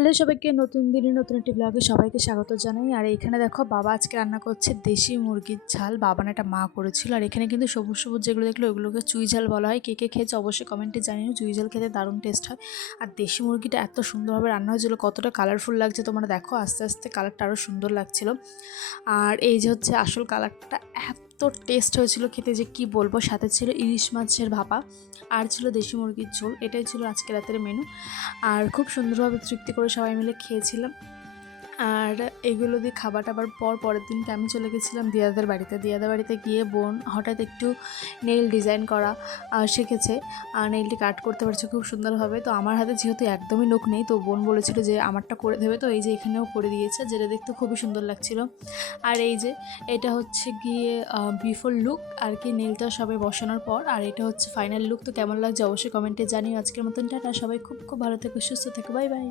Hello সবাইকে, নতুন দিনে নতুন একটি ব্লগে সবাইকে স্বাগত জানাই। আর এখানে দেখো বাবা আজকে রান্না করছে দেশি মুরগির ঝাল। বাবা না একটা মা করেছিল। আর এখানে কিন্তু সবুজ সবুজ যেগুলো দেখলো ওগুলোকে চুই ঝাল বলা হয়। কে কে খেয়েছে অবশ্যই কমেন্টে জানিও। চুই ঝাল খেতে দারুণ টেস্ট হয়। আর দেশি মুরগিটা এত সুন্দরভাবে রান্না হয়েছিল, কতটা কালারফুল লাগছে তোমরা দেখো। আস্তে আস্তে কালারটা আরও সুন্দর লাগছিল। আর এই যে হচ্ছে আসল কালারটা, এত টেস্ট হয়েছিল খেতে যে কি বলবো। সাথে ছিল ইলিশ মাছের ভাপা আর ছিল দেশি মুরগির ঝোল। এটাই ছিল আজকে রাতের মেনু। আর খুব সুন্দরভাবে তৃপ্তি করে সবাই মিলে খেয়েছিলাম। আর এগুলো দিয়ে খাবার টাবার পরের দিনকে আমি চলে গেছিলাম দিয়াদের বাড়িতে গিয়ে বোন হঠাৎ একটু নেইল ডিজাইন করা শিখেছে। আর নেইলটি কাট করতে পারছে খুব সুন্দরভাবে। তো আমার হাতে যেহেতু একদমই নখ নেই, তো বোন বলেছিল যে আমারটা করে দেবে। তো এই যে এখানেও করে দিয়েছে, যেটা দেখতে খুবই সুন্দর লাগছিল। আর এই যে এটা হচ্ছে গিয়ে বিফোর লুক আর কি, নেইলটা সবাই বসানোর পর। আর এটা হচ্ছে ফাইনাল লুক। তো কেমন লাগছে অবশ্যই কমেন্টে জানিও। আজকের মতন টাটা, সবাই খুব খুব ভালো থেকো, সুস্থ থেকো, বাই বাই।